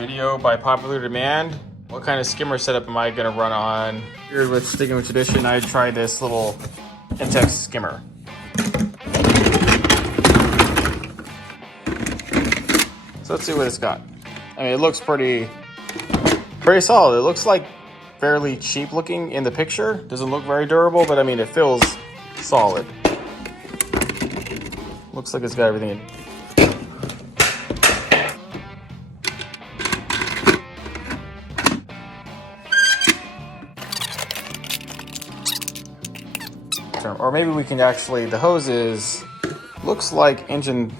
video by popular demand. What kind of skimmer setup am I gonna run on? Here with sticking with tradition, I tried this little Intex skimmer. So let's see what it's got. I mean, it looks pretty solid. It looks like fairly cheap looking in the picture. Doesn't look very durable, but I mean, it feels solid. Looks like it's got everything in. Or maybe we can actually, the hose is, looks like maybe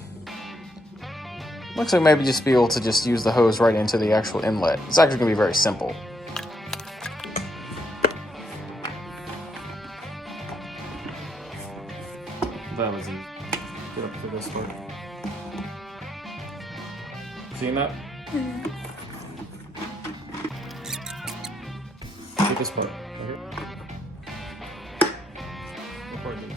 just be able to just use the hose right into the actual inlet. It's actually gonna be very simple. That was easy. Get up to this one. Seen that? Mm-hmm. Take this part. Okay. What part is this?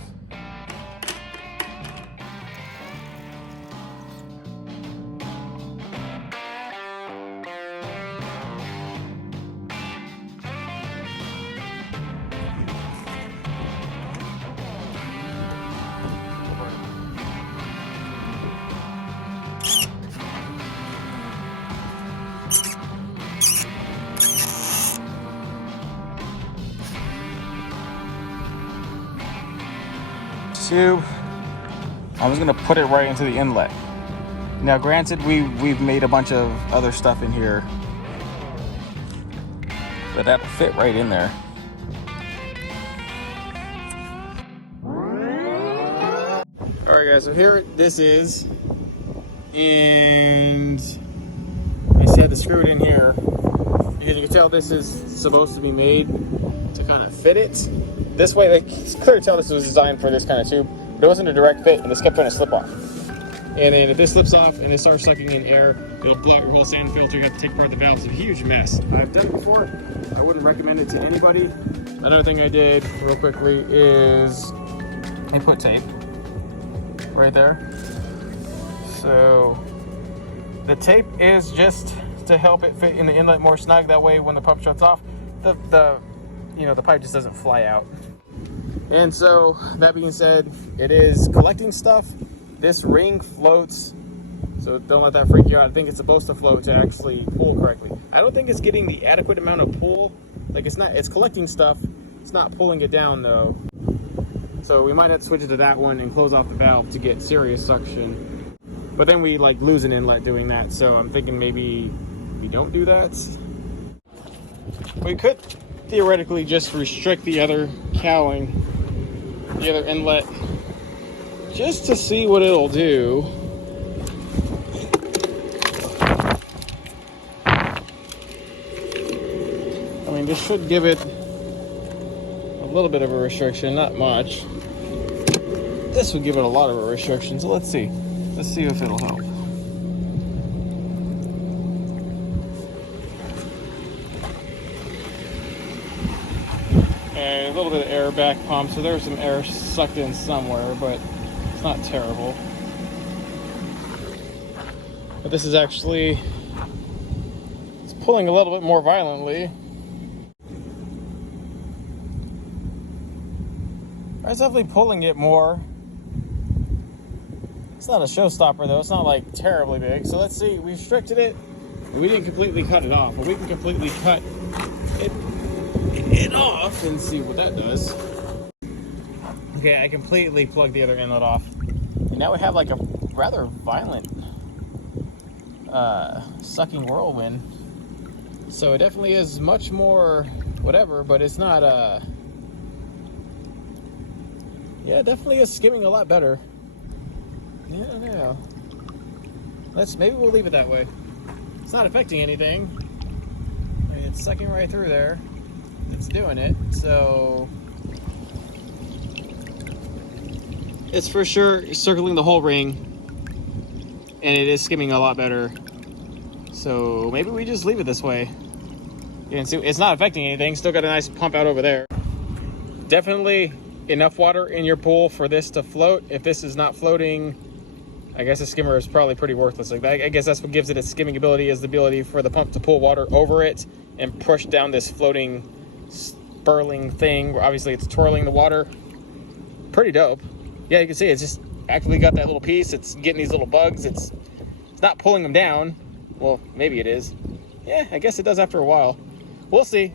Tube. I'm just gonna put it right into the inlet. Now granted, we've made a bunch of other stuff in here, but that'll fit right in there. Alright guys, so here this is, and I just had to screw it in here because you can tell this is supposed to be made to kind of fit it. This way, like, it's clear to tell this was designed for this kind of tube, but it wasn't a direct fit, and this kept trying to slip off. And then if this slips off and it starts sucking in air, it'll blow out your whole sand filter. You have to take apart the valve. It's a huge mess. I've done it before. I wouldn't recommend it to anybody. Another thing I did real quickly is I put tape right there. So the tape is just to help it fit in the inlet more snug. That way, when the pump shuts off, the pipe just doesn't fly out. And so, that being said, it is collecting stuff. This ring floats, so don't let that freak you out. I think it's supposed to float to actually pull correctly. I don't think it's getting the adequate amount of pull. Like, it's collecting stuff. It's not pulling it down though. So we might have to switch it to that one and close off the valve to get serious suction. But then we like lose an inlet doing that. So I'm thinking maybe we don't do that. We could theoretically just restrict the other cowling, the other inlet, just to see what it'll do. I mean, this should give it a little bit of a restriction, not much. This would give it a lot of a restriction, so let's see. Let's see if it'll help. And a little bit of air back pump, so there's some air sucked in somewhere, but it's not terrible. But this is actually, it's pulling a little bit more violently. It's definitely pulling it more. It's not a showstopper though, it's not like terribly big. So let's see, we restricted it. We didn't completely cut it off, but we can completely cut it off and see what that does. Okay, I completely plugged the other inlet off. And now we have like a rather violent sucking whirlwind. So it definitely is much more whatever, but it's not yeah, it definitely is skimming a lot better. Yeah. Maybe we'll leave it that way. It's not affecting anything. I mean, it's sucking right through there. It's doing it, so it's for sure circling the whole ring, and it is skimming a lot better. So maybe we just leave it this way. You can see it's not affecting anything. Still got a nice pump out over there. Definitely enough water in your pool for this to float. If this is not floating I guess a skimmer is probably pretty worthless. Like I guess that's what gives it its skimming ability, is the ability for the pump to pull water over it and push down this floating spurling thing where obviously it's twirling the water. Pretty dope. Yeah, you can see it's just actively got that little piece. It's getting these little bugs. It's not pulling them down. Well, maybe it is. Yeah, I guess it does after a while. We'll see,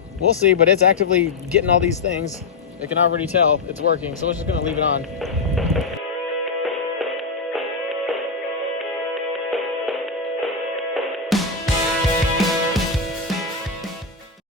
but it's actively getting all these things. I can already tell it's working, so we're just gonna leave it on.